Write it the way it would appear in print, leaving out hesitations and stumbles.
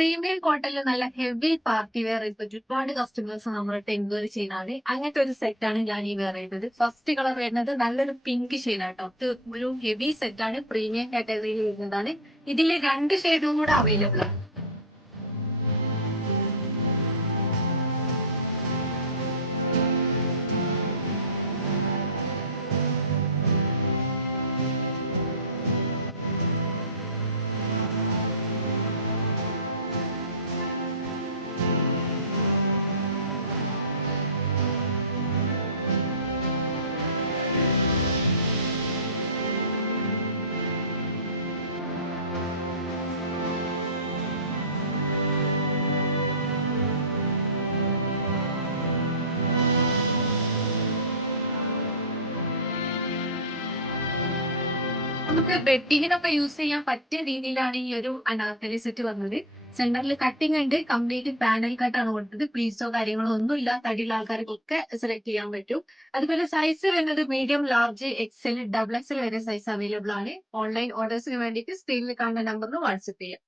Premium കോട്ടണില് നല്ല heavy party wear ഇപ്പൊ ഒരുപാട് കസ്റ്റമേഴ്സ് നമ്മളോട്ട് എൻക്വയറി ചെയ്യുന്നതാണ്. അങ്ങനത്തെ ഒരു സെറ്റാണ് ഞാൻ ഈ വെയർ ചെയ്തത്. ഫസ്റ്റ് കളർ വരുന്നത് നല്ലൊരു പിങ്ക് ഷെയ്ഡാട്ടോ. ഇത് ഒരു ഹെവി സെറ്റാണ്. പ്രീമിയം കാറ്റഗറിയിൽ വരുന്നതാണ്. ഇതില് 2 ഷെയ്ഡും കൂടെ അവൈലബിൾ ആണ്. നമുക്ക് വെഡ്ഡിങ്ങിനൊക്കെ യൂസ് ചെയ്യാൻ പറ്റിയ രീതിയിലാണ് ഈ ഒരു അനാർക്കലി സെറ്റ് വന്നത്. സെന്ററിൽ കട്ടിംഗ് ഉണ്ട്. കംപ്ലീറ്റ് പാനൽ കട്ടാണ് കൊടുത്തത്. പ്ലീസോ കാര്യങ്ങളോ ഒന്നുമില്ല. തടിയുള്ള ആൾക്കാർക്കൊക്കെ സെലക്ട് ചെയ്യാൻ പറ്റും. അതുപോലെ സൈസ് വരുന്നത് medium, large, XL, double XL വരെ സൈസ് അവൈലബിൾ ആണ്. ഓൺലൈൻ ഓർഡേഴ്സിന് വേണ്ടിയിട്ട് സ്ക്രീനിൽ കാണുന്ന നമ്പറിൽ വാട്സ്ആപ്പ് ചെയ്യാം.